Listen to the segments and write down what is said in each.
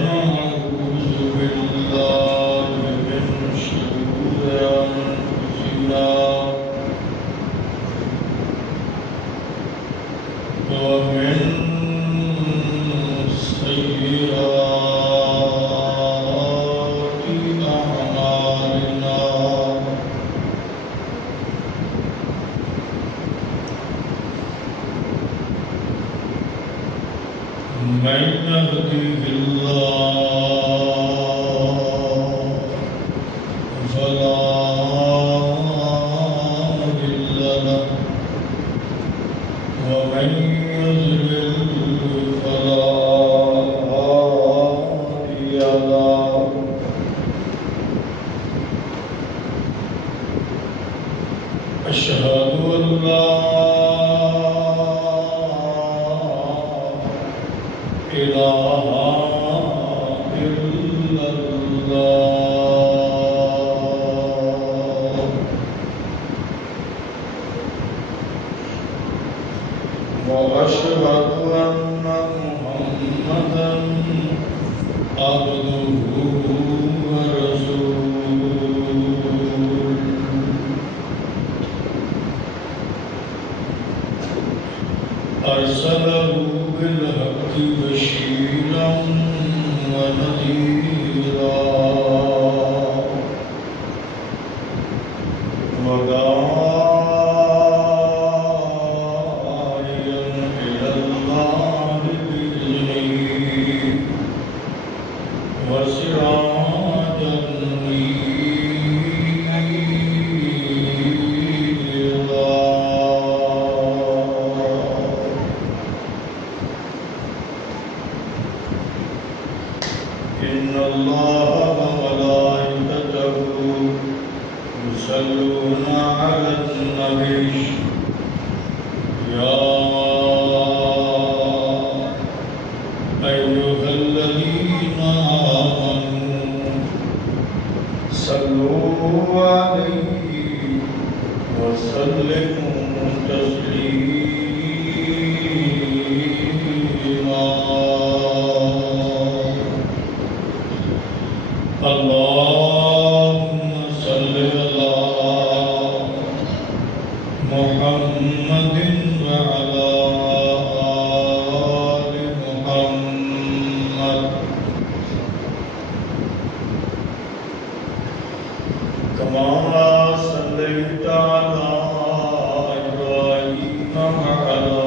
ونعوذ بالله من شرور أنفسنا ومن سيئات أعمالنا من يهده الله فلا مضل له ومن يضلل فلا هادي له أشهد أن لا إله إلا الله وأشهد أن محمدا عبده ورسوله أرسله بالحق بشيرا ونذيرا وداعيا إلى الله بإذنه وسراجا منيرا إن الله وملائكته يصلون على النبي يا أيها الذين آمنوا صلوا عليه وسلموا تسليما اللهم صل على محمد وعلى آل محمد كما صليت على إبراهيم وعلى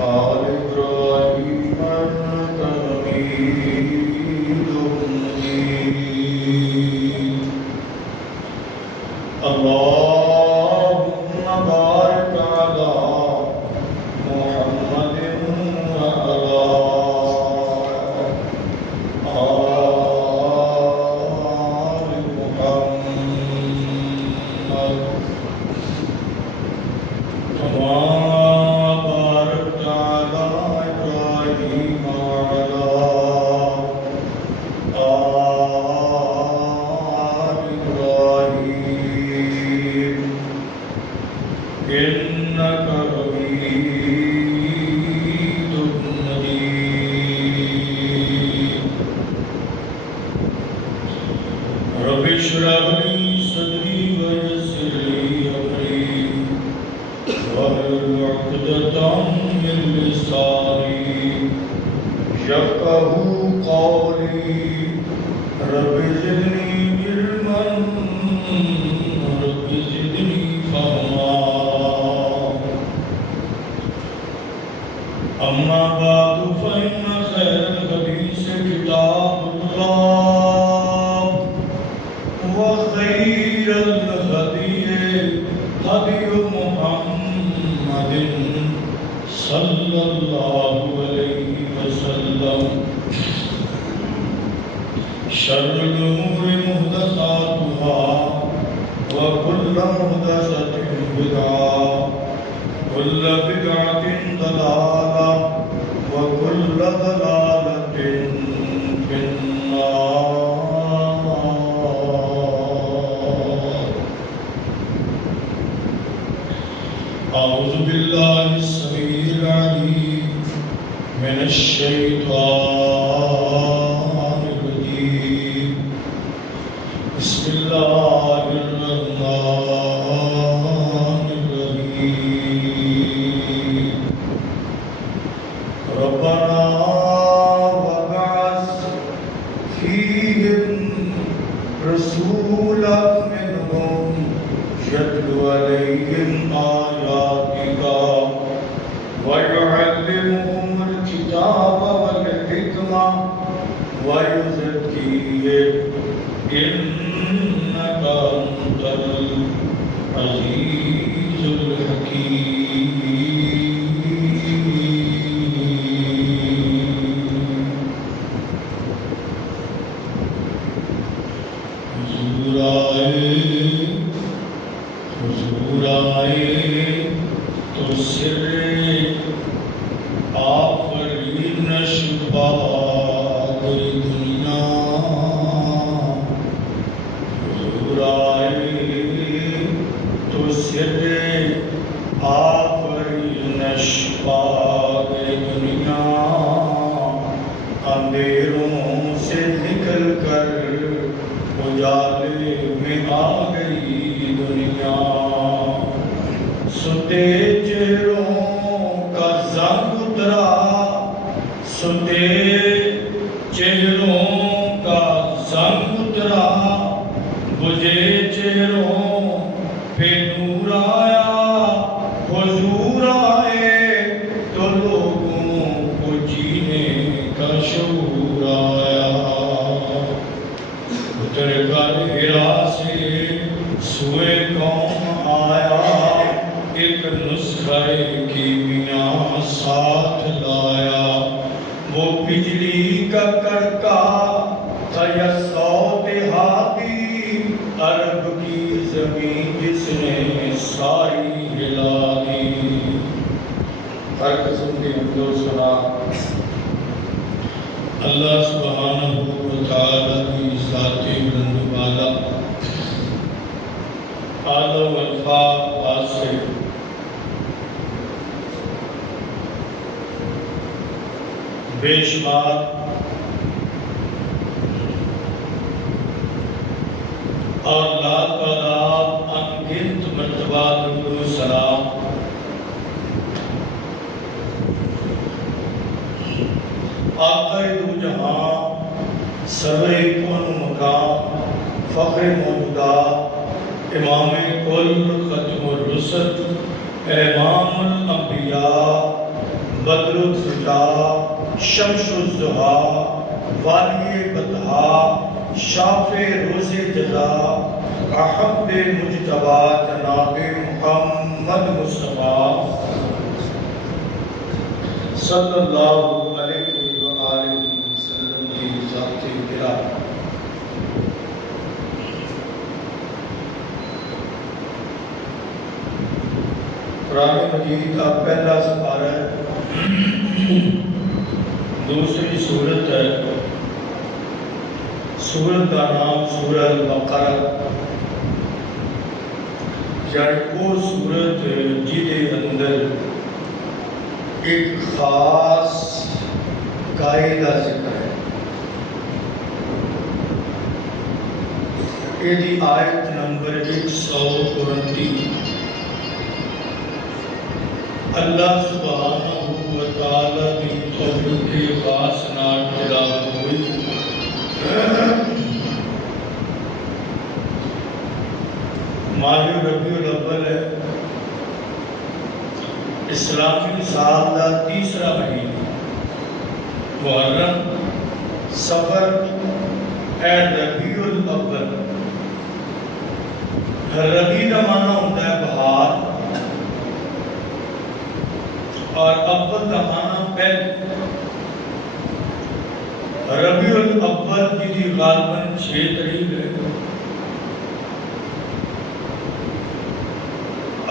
آل إبراهيم إنك حميد مجيد اللهم بارك على محمد وعلى آل محمد كما باركت على إبراهيم وعلى آل إبراهيم إنك حميد مجيد رب اشرح لي صدري ويسر لي أمري واحلل عقدة من لساني يفقهوا قولي رب زدني علما رب زدني فهما أما بعد فإن خير الحديث كتاب الله وخير الهدي هدي محمد صلى الله عليه وسلم شر الأمور محدثاتها وكل محدثة بدعة كل بدعة ضلالة وكل ضلالة في النار أعوذ بالله السميع العليم من الشيطان ويزكيهم إنك أنت العزيز الحكيم. حضور آئے تو سر آفرین شفا گئی دنیا. حضور آئے تو سر آفرین شفا گئی دنیا. اندھیروں سے نکل کر اجالے میں آ گئی دنیا. ستے چہروں کا زنگ اترا، ستے چہروں کا زنگ اترا. بجھے چہروں پہ نور آیا. حضور آئے تو لوگوں کو جینے کا شعور آیا. اتر کر ہرا سے سوئے قوم آیا. ایک نسخہ کیمیا ساتھ لایا. وہ بجلی کا کڑکا تھا یا صوت ہادی. عرب کی زمین جس نے ساری ہلا دی. ہر قسم کے حمد و ثنا اللہ سبحانہ و تعالی کی ذات بلند و بالا، اعلیٰ و ارفع سے بے شمار اور لا تعداد انگنت مرتبہ درود و سلام آقا دو جہاں، سرور کون مقام، فخر موجودات، امام کل، ختم الرسل، امام الانبیاء، بدر الضیاء، شمس الضحیٰ، والی بطحا، شافع روز جزا، احب مجتبی جناب محمد مصطفیٰ صلی اللہ علیہ وآلہ وسلم کی ذات گرامی. قرآن مجید کا پہلا سپارہ ہے، دوسری سورت ہے. سورت کا نام سورہ البقرہ، یعنی وہ سورت جہدے اندر ایک خاص قائدہ ذکر ہے. یہ آیت نمبر 129. اللہ سبحانہ و تعالی کی توفیق خاص نال تلاوت ہوئی. ماہ ربیع الاول ہے، اسلامی سال کا تیسرا مہینہ. محرم، صفر، ربیع الاول. ربیع کا معنی ہوتا ہے بہار اور اول کا معنی پہلے. ربیع الاول کی غالباً 6 تاریخ ہے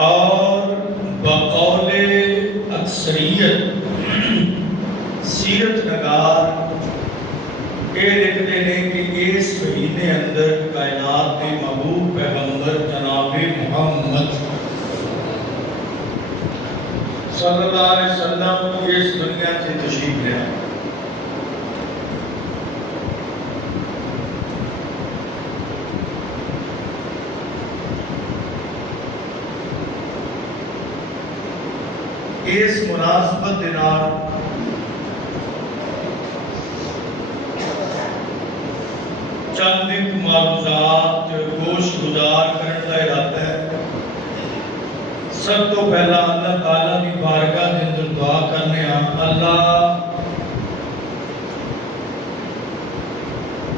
اور بقول اکثریت سیرت نگار یہ لکھتے ہیں کہ اس مہینے اندر کائنات کے محبوب پیغمبر جناب محمد صلی اللہ علیہ وسلم اس دنیا سے تشریف لے آئے. اس مناسبت کے نال چند ایک معروضات گوش گزار کرنے کا ارادہ ہے. سب تو پہلا اللہ تعالیٰ کی بارگاہ کے اندر دعا کرنے ہاں، اللہ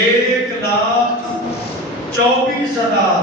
1,24,000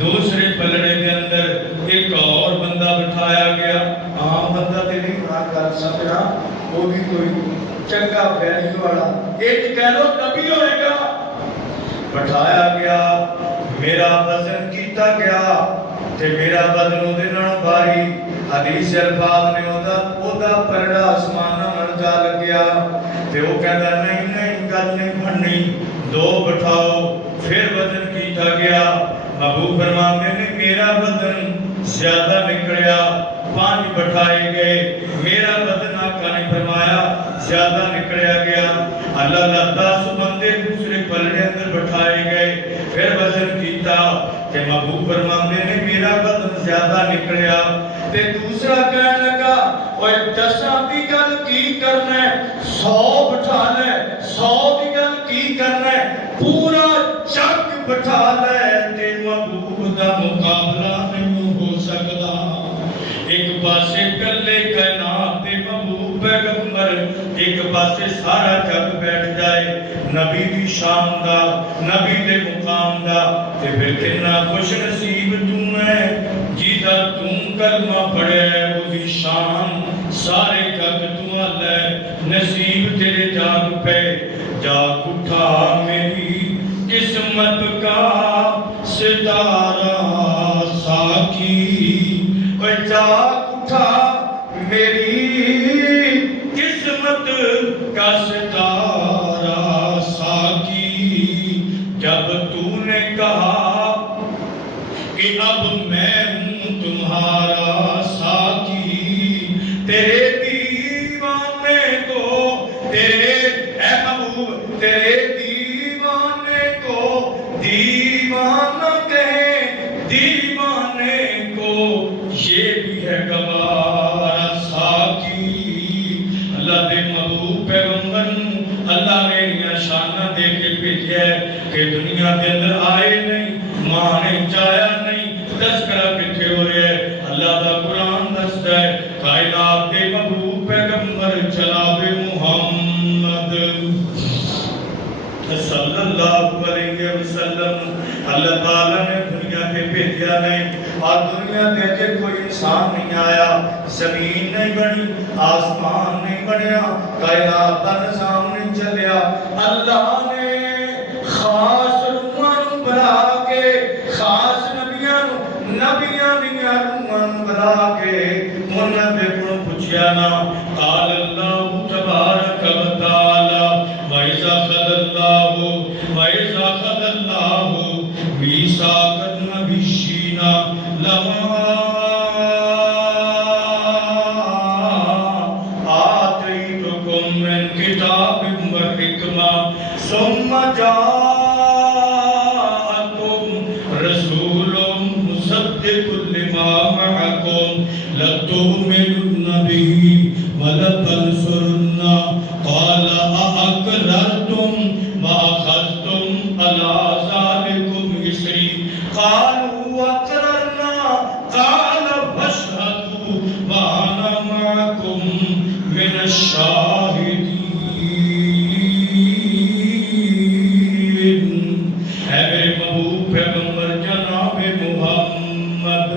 دوسرے پلڑے کے اندر ایک اور بندہ بٹھایا گیا. عام بندہ تے نہیں نہ کر سکنا, وہ بھی کوئی چنگا ویلیو والا, ایک کہہ لو نبی ہوئے گا. بٹھایا گیا, میرا وزن کیتا گیا تے میرا بدن اودے نال بھاری. حدیث الفاظ نے اودا پرڑا آسمان نال جا لگیا تے وہ کہندا نہیں نہیں گل نہیں بننی, دو بٹھاؤ. پھر وزن کیتا گیا. محبوب فرماتے نے میرا وزن زیادہ نکلیا, 5 بٹھائے گئے. میرا وزن آقا نے فرمایا زیادہ نکلیا گیا. اللہ 10 بندے دوسرے پلڑے اندر بٹھائے گئے. پھر وزن کیتا کہ محبوب فرماتے نے میرا وزن زیادہ نکلیا. تے دوسرا کہنے لگا اوے 10 دی گل کی کرنا ہے, 100 بٹھا لے. 100 دی گل کی کرنا ہے, پورا جگ بٹھا لے. تے محبوب دا مقابلہ نہیں ہو سکتا. ایک پاسے کلے کائنات دے محبوب پیغمبر, ایک پاسے سارا جگ بیٹھ جائے نبی دی شان دا, نبی دے مقام دا. تے پھر کتنا خوش نصیب تو ہے جیدا تم کلمہ پڑھے, وہ دی شان سارے جگ تو اللہ. نصیب تیرے جاگ پہ جاگ اٹھا میری قسمت کا ستارہ ساکی. جاگ اٹھا میری قسمت کا ستارہ ساکی. جب تو نے کہا کہ اب میں ہوں تمہارا ساکی, تیرے دیوانے کو تیرے اے محبوب تیرے دیوانے کو دیوانہ کہیں, دیوانے کو یہ بھی ہے گوارا ساکی. اللہ دے محبوب پیغمبر اللہ نے یہ شانہ دے کے بھیجا ہے کہ دنیا کے اندر آئے نہیں, ماں نے چاہیا نہیں. تذکرہ کتھے ہو رہے ہے, اللہ دا قرآن دستا ہے کائنات دے محبوب پیغمبر جناب محمد صلی اللہ علیہ وسلم اللہ تعالیٰ نے دنیا پہ بھیجا نہیں. اور دنیا پہ جب کوئی انسان نہیں آیا, زمین نہیں بنی, آسمان نہیں بنیا, کائنات کا نظام نہیں چلیا. اللہ نے خاص روحاں بنا کے, خاص نبیاں دیاں روحاں بنا کے انہاں دے کولوں پوچھیا نا قال اللہ تبارک و تعالی وَإِذَا خَذَ اللَّهُ مِيثَاقَ النَّبِيِّينَ لَمَا آتَيْتُكُم مِّن كِتَابٍ وَحِكْمَةٍ ثُمَّ جَاءَكُمْ رَسُولٌ مُصَدِّقٌ لِّمَا مَعَكُمْ لَتُؤْمِنُنَّ بِهِ وَلَتَنصُرُنَّهُ قَالَ أَأَقْرَرْتُمْ وَأَخَذْتُمْ عَلَىٰ ذَلِكُمْ إِصْرِي قَالُوا أَقْرَرْنَا قَالَ فَاشْهَدُوا وَأَنَا مَعَكُمْ مِنَ الشَّاهِدِينَ. اے میرے محبوب پیغمبر جناب محمد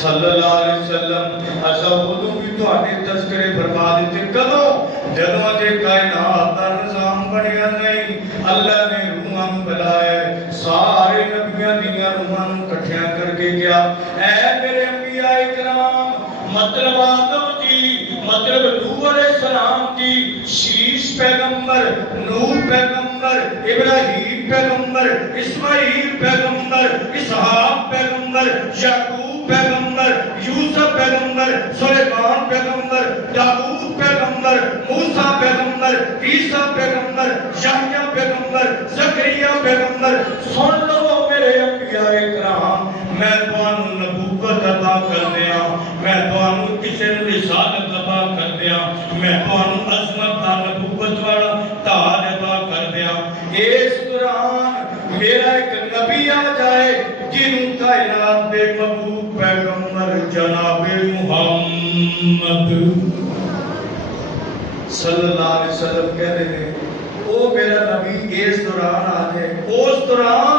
صلی اللہ علیہ وسلم, ایسا خودوں بھی تو آنے تذکرے فرما دیتے کدوں جدوں جے کائنات کا نظام بنیا نہیں. اللہ نے روحاں بلائے, سارے نبیاں دیاں روحاں کٹھیاں کر کے کیا اے میرے انبیاء اکرام, مطلب آدم جی, مطلب نوح علیہ السلام کی, شیش پیغمبر, نوح پیغمبر, ابراہیم پیغمبر, اسماعیل پیغمبر, اسحاق پیغمبر, یعقوب پیغمبر, یوسف پیغمبر, سلیمان پیغمبر, داؤد پیغمبر, موسیٰ پیغمبر, عیسیٰ پیغمبر, یحییٰ پیغمبر, زکریا پیغمبر. سن لو میرے انبیاء اکرام, میں تانوں نبوت عطا کر دیاں, میں تانوں کسے رسالت عطا کر دیاں, میں تانوں عظمت دا نبوت والا تاج عطا کر دیاں. اس دوران میرا ایک نبی آ جائے جنہوں کائنات دے محبوب پیغمبر جناب محمد صلی اللہ علیہ وسلم کہہ رہے ہیں او میرا نبی اس دوران آ جائے. اس دوران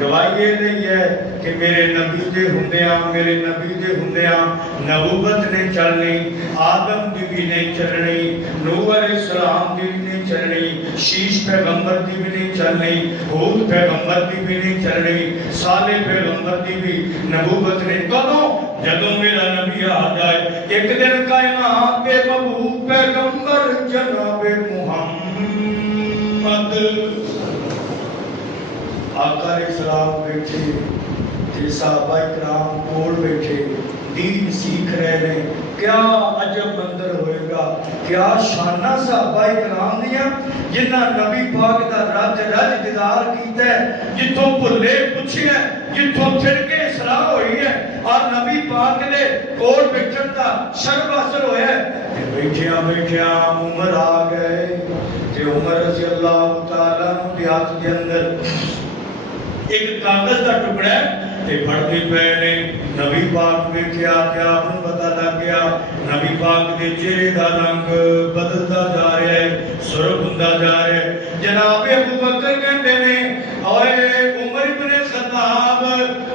گواہی یہ نہیں ہے کہ میرے نبی دے ہوندیاں نبوت نے چلنی، آدم دی بھی نہیں چلنی، نوح علیہ السلام دی بھی نہیں چلنی، شیش پیغمبر دی بھی نہیں چلنی، ہود پیغمبر دی بھی نہیں چلنی، صالح پیغمبر دی بھی نبوت نے کدوں جدوں میرا نبی آ جائے ایک دن کائنات کے محبوب پیغمبر جناب محمد آقا علیہ السلام بیٹھے تے صحابہ کرام کول بیٹھے دین سیکھ رہے ہیں. کیا عجب منظر ہوئے گا، کیا شانہ صحابہ کرام دیا جنہ نبی پاک دا رج رج دیدار کیتا ہے، جتوں بھلے پوچھے ہے، جتوں پھر کے اصلاح ہوئی ہے اور نبی پاک نے کول بیٹھن دا شرف حاصل ہویا ہے. بیٹھیاں بیٹھیاں عمر آ گئے تے عمر رضی اللہ تعالیٰ عنہ دے ہاتھ دے اندر ایک کاغذ دا ٹکڑا ہے تے پڑھتے پے نے. نبی پاک نے کیا آپ کو پتہ لگ گیا نبی پاک دے چہرے دا رنگ بدلتا جا رہا ہے، سرخ ہوندا جا رہا ہے. جناب ابو بکر کہندے نے اوئے عمر ابن خطاب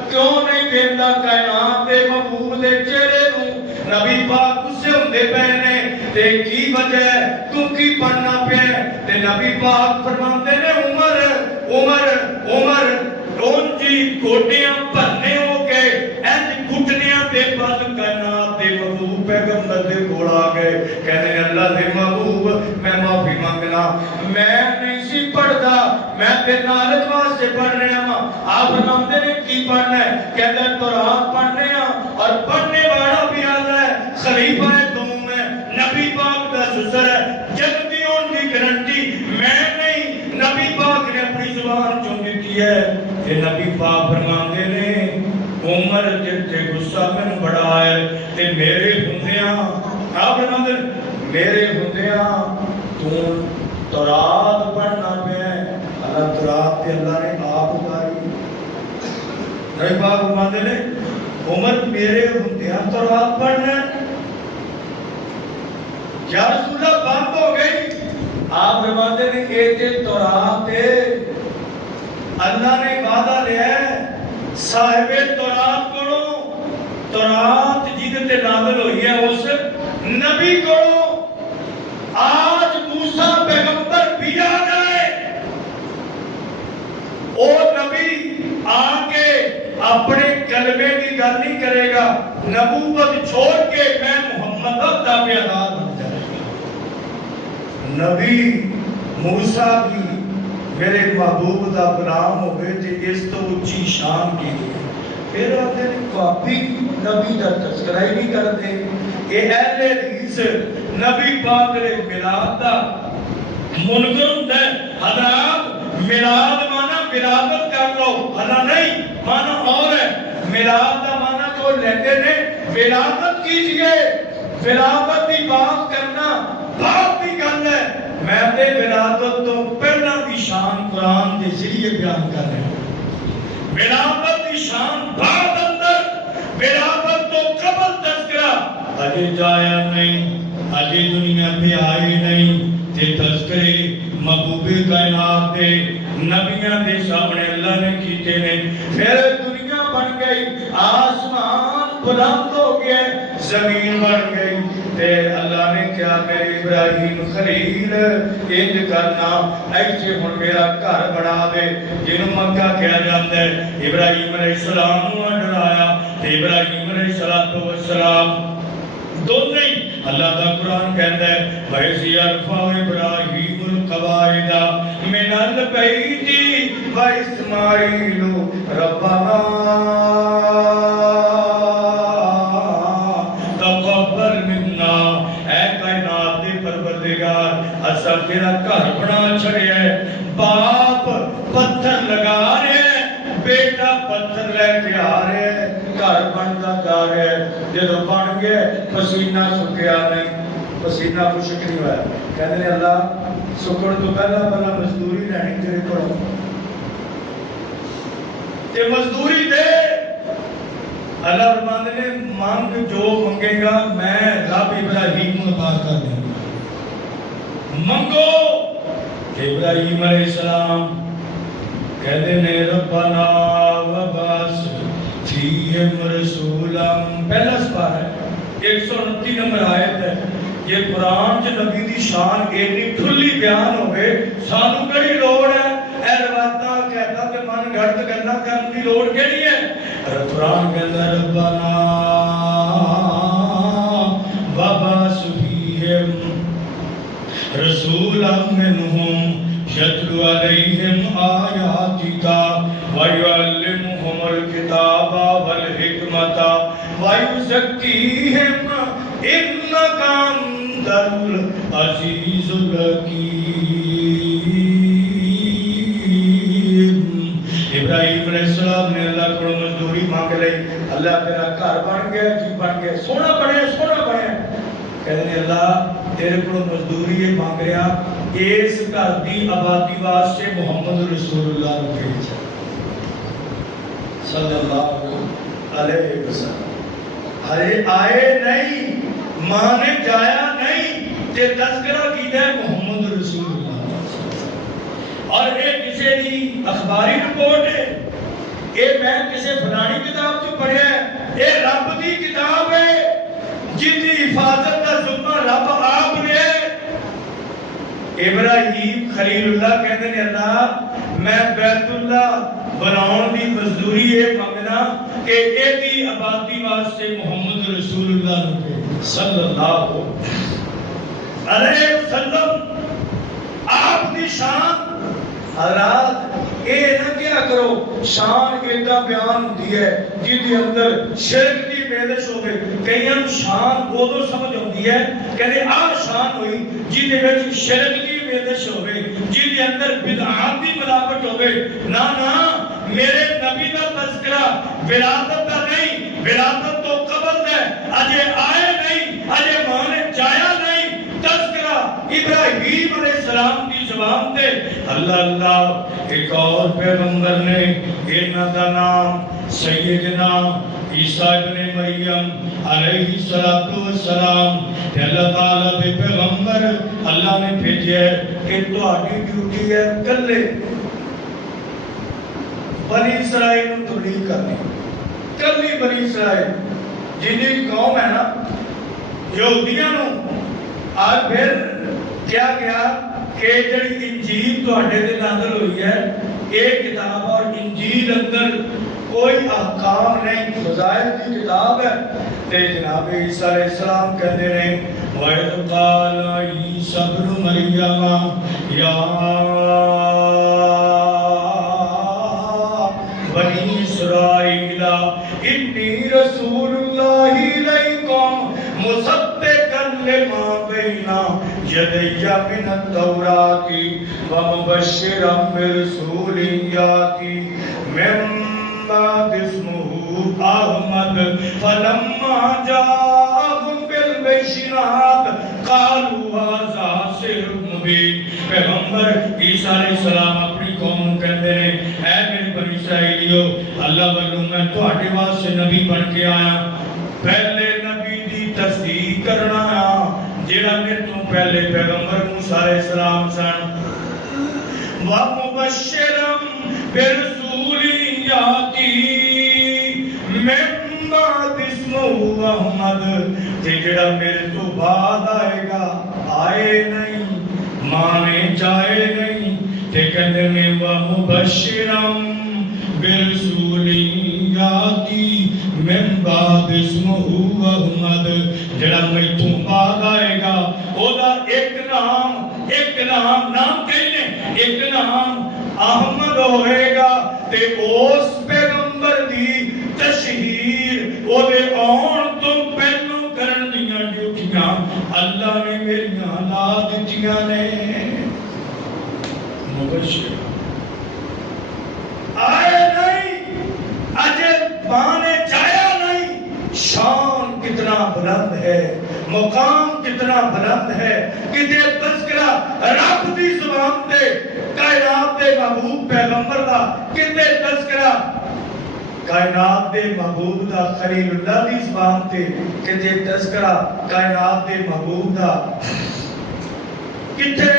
کیوں نہیں ویندا کائنات دے محبوب دے چہرے نوں؟ نبی پاک غصے ہوندے پے نے تے کی وجہ ہے، تو کی پڑھنا پیا؟ تے نبی پاک فرماندے نے عمر عمر عمر رون جی گوڈیاں بھرنے ہو کے اینج گھٹنیاں دے بل کائنات دے محبوب پیغمبر دے کول آ گئے. کہنے اللہ دے محبوب میں معافی مانگنا، میں نہیں سی پڑھدا، میں تے نالت واسطے پڑھ رہا ہاں. آپ فرماندے نے کی پڑھنا ہے؟ کہتے تورات پڑھنے ہاں اور پڑھنے والا بھی آتا ہے خلیفہ دوم ہے، نبی پاک دا سسر ہے، جلدی ہون دی گارنٹی میں نہیں، نبی پاک نے اپنی زبان چوں دیتی ہے. کہ نبی پاک فرماندے نے عمر جتے غصہ میں بڑا ہے تے میرے ہوندیاں آپ فرماندے میرے ہوندیاں تو تورات پڑھنا پیا ہے. اللہ تورات تے اللہ نے آپ اتاری. نبی پاک فرماندے نے عمر میرے ہوندیاں تورات پڑھنا ہے. یا رسول اللہ بات ہو گئی. آپ فرماندے نے اے تے تورات ہے، اللہ نے وعدہ لیا ہے صاحب تورات کرو، تورات جن تے نازل ہوئی ہے اس نبی کرو. آج موسیٰ پیغمبر بھی آ جائے، او نبی آ کے اپنے کلمے کی گل نہیں کرے گا، نبوت چھوڑ کے میں محمد کا تابعدار بن جائے گا. نبی موسیٰ بھی میرے محبوب دا غلام ہوئے تے اس تو اچھی شان کی ہے. پھر آتے ہیں کافی نبی دا تذکرہ ہی نہیں کرتے. اے اہل حدیث نبی پاک نے میلاد دا منکر ہوتا ہے. حضرات میلاد مانا ولادت کر لو، حضرات نہیں مانا اور ہے. میلاد دا مانا جو لیتے نے ولادت کیجئے، ولادت کی بات کرنا بات بھی گل ہے. میں نے ولادت تو پہلا دی شان قرآن کے ذریعے بیان کر رہے ہیں. ولادت دی شان بعد اندر، ولادت تو قبل تذکرہ اجے جایا نہیں، اجے دنیا پہ آئے نہیں. تے تذکرے محبوب کائنات دے نبیاں دے سامنے اللہ نے کیتے نے. پھر دنیا بن گئی، آسمان بلند ہو گئے، زمین بن گئی. تے اللہ نے کیا میرے ابراہیم خلیل انج کرنا ایسے ہن میرا گھر بنا دے جنوں مکہ کہا جاتا ہے. ابراہیم علیہ السلام نو ڈرایا تے ابراہیم علیہ السلام دونوں ہی اللہ دا قرآن کہتا ہے وَإِذْ يَرْفَعُ إِبْرَاهِيمُ الْقَوَاعِدَ مِنَ الْبَيْتِ وَإِسْمَاعِيلُ رَبَّنَا تَقَبَّلْ مِنَّا. اے کائنات دے پروردگار اساں تیرا گھر بنا چھڑیا ہے. باپ پتھر لگا رہے ہیں، بیٹا پتھر لے کے آ رہے ہیں، گھر بنتا جا رہے ہیں. جدو بن گئے پسینہ سکیا نہیں، پسینہ خشک نہیں ہوا. کہتے ہیں اللہ سکڑ تو پہلا پہلا مزدوری لینی تیرے کو، تے مزدوری دے. اللہ فرماتے نے مانگ جو منگے گا میں رب ابراہیم عطا کر دوں گا. منگو. ابراہیم علیہ السلام کہتے ہیں ربنا فیہم رسولا، پہلا سپارہ ہے 129 نمبر آیت ہے. یہ قرآن چ نبی دی شان ایڈی ٹھلی بیان ہوئے سانو کڑی لوڑ ہے اے روایتاں کہتا تے من گھڑت گلاں کرن دی لوڑ کیڑی ہے. قرآن کہتا ربنا وبعث فیہم رسولا منہم یتلو علیہم آیاتک ویعلمہم الکتاب والحکمۃ ویزکیہم انک انت العزیز الحکیم. ابراہیم علیہ السلام نے اللہ کو مزدوری مانگ لئی. اللہ تیرا گھر بن گیا جی بن گیا سونا بنیا سونا بنیا. کہتے ہیں اللہ تیرے کو مزدوری یہ مانگ رہا اس گھر دی آبادی واسطے محمد رسول اللہ نے بھیجا صلی اللہ علیہ وسلم. ہرے آئے نہیں ماں نے جایا نہیں تے تذکرہ کیتا ہے محمد رسول اللہ. اور یہ کسی دی اخباری رپورٹ ہے یہ میں کسی فلانی کتاب سے پڑھیا ہے یہ رب دی کتاب ہے جن کی حفاظت کا ذمہ رب آپ نے. ابراہیم خلیل اللہ کہتے ہیں اللہ میں بیت اللہ بناؤن دی مزدوری یہ منگنا کہ ایدی آبادی واسطے محمد رسول اللہ نے صلی اللہ علیہ وسلم. آپ دی شان حضرات اے نہ کیا کرو شان ایڈا بیان ہوتی ہے جن کے اندر شرک کی میلش ہوگی. کئیاں شان ادو سمجھ ہوتی ہے کہتے آ شان ہوئی جن کے شرک کی میلش ہوگی جن کے اندر بدعات کی ملاوٹ ہوگی. نہ میرے نبی کا تذکرہ ولادت کا نہیں ولادت تو قبل ہے اجے آئے نہیں اجے ماں نے جایا نہیں. تذکرہ ابراہیم علیہ السلام کی زبان تے اللہ اللہ. ایک اور پیغمبر نے انہاں دا نام سیدنا عیسیٰ ابن مریم علیہ السلام تے اللہ تعالیٰ دے پیغمبر اللہ نے بھیجے کہ تہاڈی ڈیوٹی ہے کلے بنی اسرائیل کو تبلیغ کرنی. کلی بنی اسرائیل جنہی قوم ہے نا یہودیاں نو. آج پھر کیا گیا کہ جڑی انجیل تہاڈے تے نازل ہوئی ہے ایک کتاب اور انجیل اندر کوئی احکام نہیں فضائل کی کتاب ہے. تے جناب عیسیٰ علیہ السلام کہتے ہیں وَإِذْ قَالَ عِيسَى ابْنُ مَرْيَمَ يَا بنی اسرائیل انی رسول اللہ علیکم مصدقا لما بین یدی من التوراۃ ومبشرا برسول یاتی من بعد اسمہ احمد فلما جاءهم بالبشرات قالوا هذا سحر مبین. پیغمبر عیسیٰ علیہ السلام اپنی قوم کہتے ہیں اے میرے بنی اسرائیلیو اللہ والوں میں تہاڈے واسطے نبی بن کے آیا. پہلے نبی دی تصدیق کرنا آیا جڑا میرے تو پہلے پیغمبر موسیٰ علیہ السلام سن. وَمُبَشِّرًا بِرَسُولٍ يَأْتِي مِن بَعْدِ اسْمُهُ أَحْمَدُ. تے جڑا میرے تو بعد آئے گا آئے نہیں مانے جائے نہیں تے کہتے ہیں وَمُبَشِّرًا بِرَسُولٍ يَأْتِي مِن بَعْدِ اسْمُهُ أَحْمَدُ. جڑا میں تو بعد آئے گا او دا ایک نام کہنے ایک نام احمد ہوئے گا. تے اس پیغمبر دی تشہیر او دے آن تو پہلوں کرن دیاں ڈیوٹیاں اللہ نے میری لا دتیاں نے. مبشر آئے نہیں اجے بانے جایا نہیں. شان کتنا بلند ہے مقام کتنا بلند ہے کہ دے تذکرہ رب دی زبان تے کائنات دے محبوب پیغمبر دا کتے تذکرہ کائنات دے محبوب دا خلیل اللہ دی زبان تے کتے تذکرہ کائنات دے محبوب دا کتے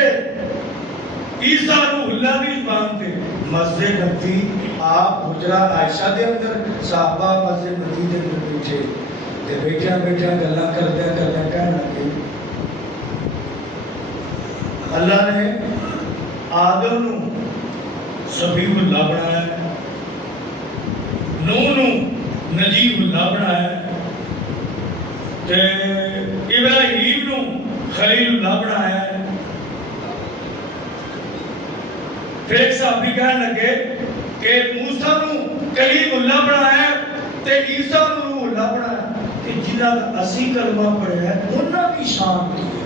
عیسیٰ روح اللہ دی زبان تے مسجد نبی آپ حجرہ عائشہ دے اندر صحابہ مسجد نبی دے اندر بیٹھے تے بیٹھیاں بیٹھیاں گلاں کردیاں کردیاں کہنا کہ اللہ نے آدم نو سبیح اللہ بنایا ہے، نوح نو نجیب اللہ بنایا ہے، تے ابراہیم نو خلیل اللہ بنایا ہے۔ پھر ایک صحابی کہنے لگے کہ موسیٰ نو کلیم اللہ بنایا ہے تے عیسیٰ نو روح اللہ بنایا ہے، کہ جنہاں دا اسی کلمہ پڑھا ہے انہاں بھی شان کی ہے۔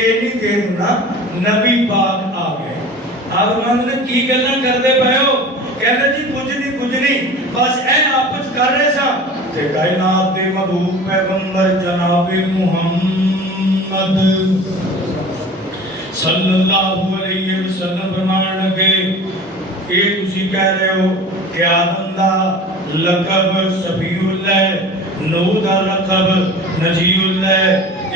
اینی دیر نا نبی پاک آ گئے، آگمان نے کی گلنا کر دے پہے ہو، کہنے جی کچھ نہیں بس اے آپس کر رہے سا تے کائنات دے محبوب پیغمبر جناب محمد صلی اللہ علیہ وسلم فرمان لگے اے تسی کہہ رہے ہو کہ آدم دا لقب سبیح اللہ، نوح دا لقب نجی اللہ،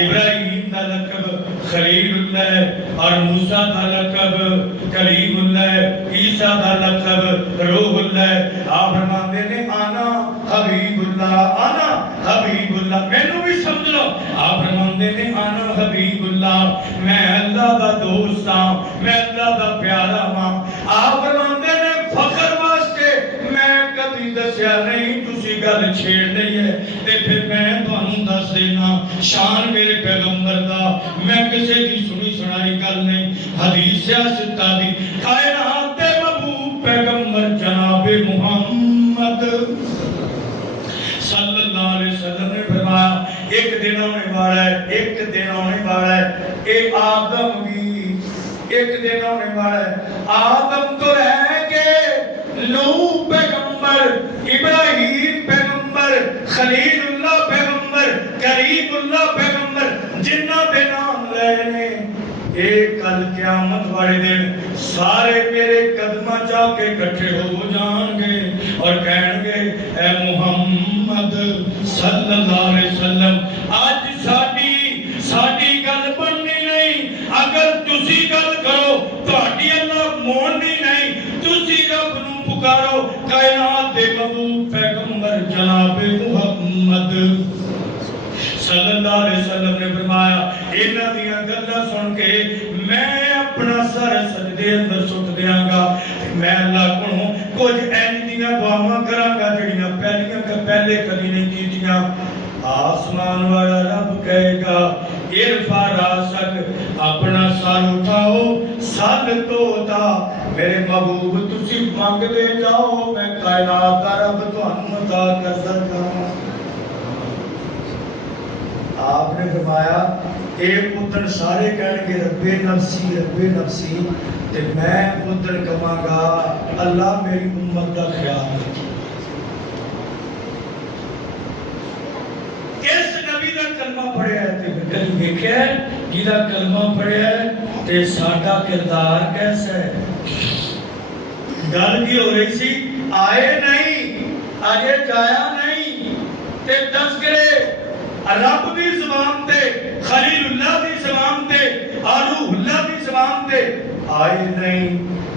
ابراہیم دا لقب خلیل اللہ اور موسیٰ دا لقب کلیم اللہ، عیسیٰ دا لقب روح اللہ۔ آپ فرماتے ہیں آنا حبیب اللہ، آنا حبیب اللہ، میں نو بھی سمجھ لو۔ آپ فرماتے ہیں آنا حبیب اللہ، میں اللہ دا دوست ہاں، میں اللہ دا پیارا ہاں۔ آپ فرماتے ہیں فخر واسطے میں کبھی دسیا نہیں، تسی گل چھیڑ نہیں ہے تے پھر میں تانوں دس دینا شان میرے پیغمبر دا، میں کسے دی سنی سنائی گل نہیں، حدیث سیاستہ دی، کائنات دے محبوب پیغمبر جناب محمد صلی اللہ علیہ وسلم نے فرمایا ایک دن ہونے والا ہے، ایک دن ہونے والا ہے، اے آدم بھی ایک دن ہونے والا ہے، آدم تو رہ کے نوح پیغمبر، ابراہیم پیغمبر، خلیل اللہ پیغمبر، کریم اللہ پیغمبر، جنہ بے نام لینے ایک کل قیامت والے دن سارے میرے قدمہ جا کے کٹھے ہو جان گے اور کہیں گے اے محمد صلی اللہ علیہ وسلم آج ساڈی گل بننی نہیں، اگر تسی گل کرو تہاڈی اللہ موننی نہیں، تسی رب نو پکارو۔ کائنات دے محبوب پیغمبر جناب محمد صلی اللہ علیہ وسلم نے فرمایا انہاں دیاں گلاں سن کے میں اپنا سر سجدے اندر سٹ دیاں گا، میں اللہ کو کچھ اینج دیاں دعاواں کراں گا جڑیاں پہلے کبھی نہیں کیتیاں۔ آسمان والا رب کہے گا ارفع راسک، اپنا سر اٹھاؤ، سر توتا میرے محبوب تسی مانگ دے جاؤ، میں کائنات دا رب تانوں عطا کر سکتا ہوں۔ آپ نے فرمایا ایک پتر سارے کہنے گے رب نفسی رب نفسی، تے میں پتر کہاں گا اللہ میری امت دا خیال رکھے۔ کس نبی دا کلمہ پڑھیا ہے تے کہیں دیکھیا ہے جیدہ کلمہ پڑھیا ہے تے ساڈا کردار کیسا ہے؟ گل کی ہو رہی سی آئے نہیں آگے جایا نہیں تے تذکرے رب دی زبان تے خلیل اللہ دی زبان تے روح اللہ دی زبان تے آئے نہیں،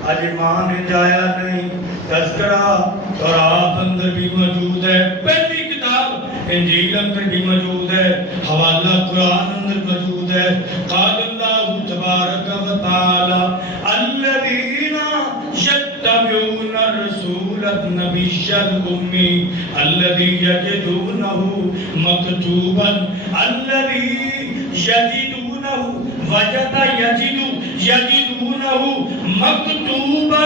اج ایمان جایا نہیں۔ تذکرہ تورات اندر بھی موجود ہے، پہلی کتاب انجیل اندر بھی موجود ہے، حوالہ قرآن اندر موجود ہے۔ قال اللہ تبارک و تعالی الذین یتبعون الرسول النبی الأمی الذی یجدونہ مکتوبا الذی یجدونہ وجد یجدونہ مکتوبا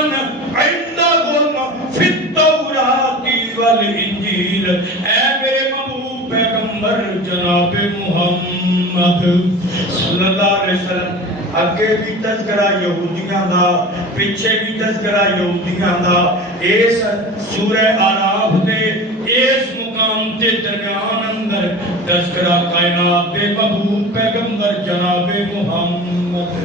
عندهم فی التوراۃ والانجیل۔ اے میرے محبوب پیغمبر جناب محمد صلی اللہ علیہ وسلم اگے بھی تذکرہ یہودیاں دا، پیچھے بھی تذکرہ یہودیاں دا، اس سورہ اعراف دے اس مقام تے درمیان اندر تذکرہ کائنات دے محبوب پیغمبر جناب محمد۔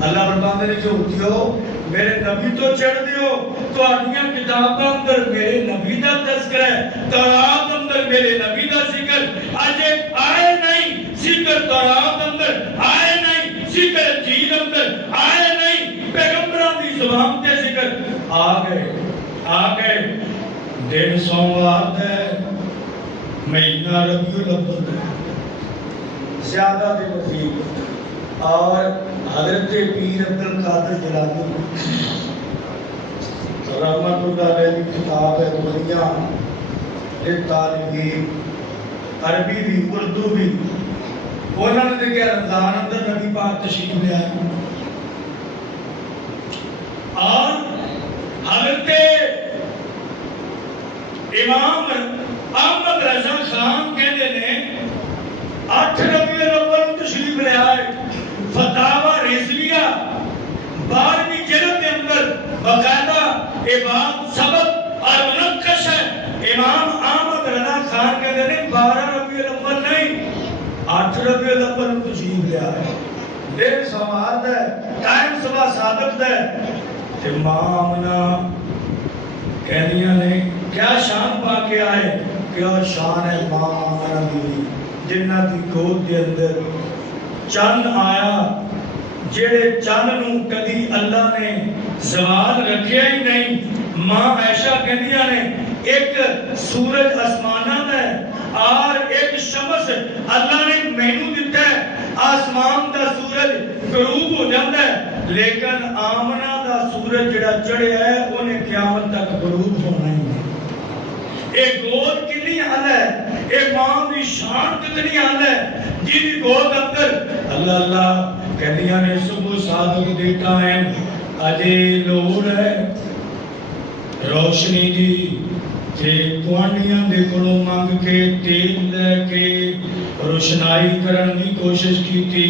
اللہ فرماتے ہیں یہودیو میرے نبی تو چڑھ دیو، تہاڈیاں کتاباں اندر میرے نبی دا تذکرہ ہے، تورات اندر میرے نبی دا ذکر اجے آئے نہیں، ذکر تورات اندر آئے نہیں، ذکر انجیل اندر آئے نہیں، پیغمبراں دی زبان تے ذکر آ گئے دن سوموار ہے مہینہ ربیع الاول ہے زیادہ دے نزدیک اور حضرت پیر عبد القادر جیلانی رحمت اللہ علیہ کی کتاب ہے دنیا طالبی عربی بھی اردو بھی انہوں نے دیکھا رمضان اندر نبی پاک تشریف لے آئے اور حضرت امام احمد رضا خان کہتے ہیں 8 ربیع الاول تشریف لے آئے فتاوی رضویہ 12ویں جلد کے اندر باقاعدہ امام سبق اور منقش ہے امام احمد رضا خان کہتے ہیں 12 ربیع الاول نہیں 8 ربیع الاول تشریف لے آئے دن سواد ہے ٹائم صبح صادق ہے امام نا کہنیاں نے کیا شان پا کے آئے کیا شان ہے امام نبی جنہ دی گود دے اندر چند آیا جڑے چند نو کدی اللہ نے زوال رکھیا ہی نہیں ماں عائشہ کہنیاں نے ایک سورج آسمانہ ہے اور ایک شمس اللہ نے مینو دیتا ہے آسمان دا سورج غروب ہو جاتا ہے لیکن آمنہ دا سورج جڑا چڑھیا ہے انہیں قیامت تک غروب ہونا ہی ہے ایک گود کتنی حال ہے ایک ماں بھی شان کتنی حال ہے جی بھی گود اندر اللہ اللہ کہنیاں نے صبح صادق دے ٹائم اجے لوڑ ہے روشنی دی تے کوانڈیاں دے کولوں مانگ کے تیل لے کے روشنائی کرن دی کوشش کی تھی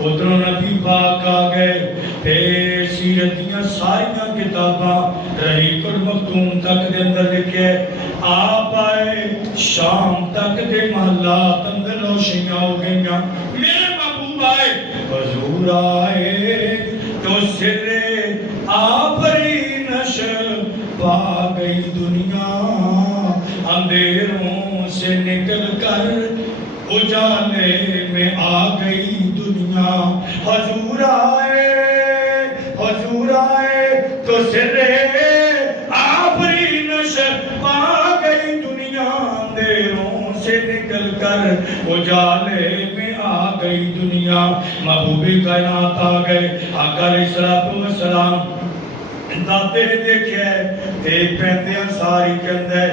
ادھروں نبی پاک آ گئے پھر سیرت دیاں ساریاں کتاباں رحیق المختوم تک دے اندر لکھے آپ آئے شام تک دے محلات اندر روشنیاں ہو گئیاں میرے محبوب آئے حضور آئے تو سر آفرینش پا گئی دنیا اندھیروں سے نکل کر اجالے میں آ گئی دنیا حضور آئے تو سر آفرینش پا گئی دنیا اندھیروں سے نکل کر اجالے میں آ گئی دنیا محبوبی کائنات آ گئے آقا علیہ السلام دادے نے دیکھا ہے ایک پہنتے ہیں ساری کے اندر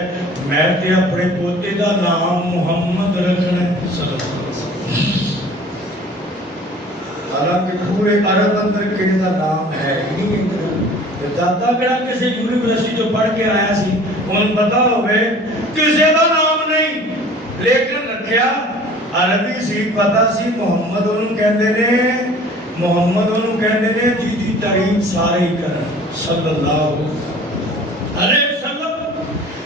میں تے اپنے پوتے دا نام محمد رکھنا ہے صلی اللہ علیہ وسلم حالانکہ پورے عرب اندر کسی دا نام ہے ہی نہیں دادا کہا کسی یونیورسٹی جو پڑھ کے آیا سی ان پتا ہوئے کسی دا نام نہیں لیکن رکھیا عربی سی پتا سی محمد انہوں کہندے نے جی دی تعریف سارے ہی کرن صلی اللہ علیہ وسلم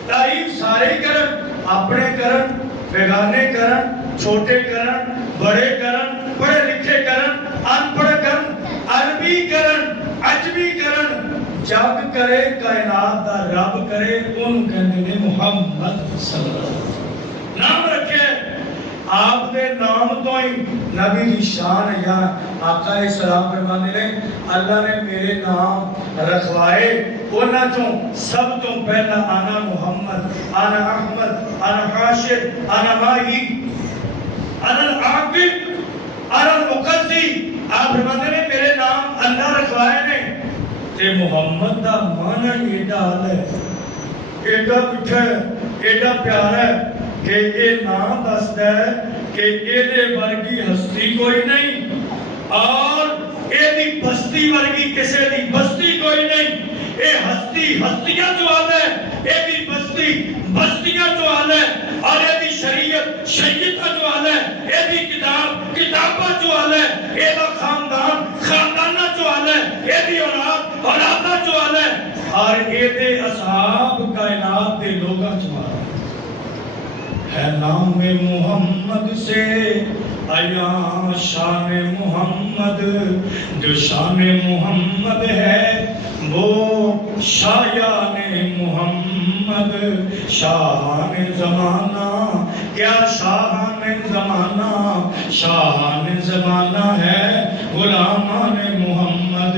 تعریف سارے ہی کرن اپنے کرن بیگانے کرن چھوٹے کرن بڑے کرن پڑھے لکھے کرن ان پڑھ کرن عربی کرن عجمی کرن جگ کرے کائنات دا رب کرے ان کہندے نے محمد صلی اللہ علیہ وسلم نام رکھے آپ دے نام تو ہی نبی دی شان یا آقا علیہ السلام فرمانے لیں اللہ نے میرے نام رکھوائے انہاں چوں سب تو پہلا انا محمد انا احمد انا حاشر انا ماہی انا العاقب انا المقدی آپ فرمانے لیں میرے نام اللہ رکھوائے نے تے محمد دا معنی ایڈا حال ہے ایڈا مٹھا ہے ایڈا پیارا ہے کہ یہ نام دستا ہے کہ یہ ورگی ہستی کوئی نہیں اور یہ بستی ورگی کسی دی بستی کوئی نہیں یہ ہستی ہستیاں جو آل ہے یہ بستی بستیاں جو آل ہے اور یہ شریعت شریعت جو آل ہے یہ کتاب کتابہ جو آل ہے یہ خاندان خاندانہ جو آل ہے یہ اولاد اولادہ جو آل ہے اور یہ اصحاب کائنات دے لوگاں جو آل ہے ہے نام محمد سے آیا شان محمد جو شان محمد ہے وہ شایان محمد شاہان زمانہ کیا شاہان زمانہ ہے غلامان محمد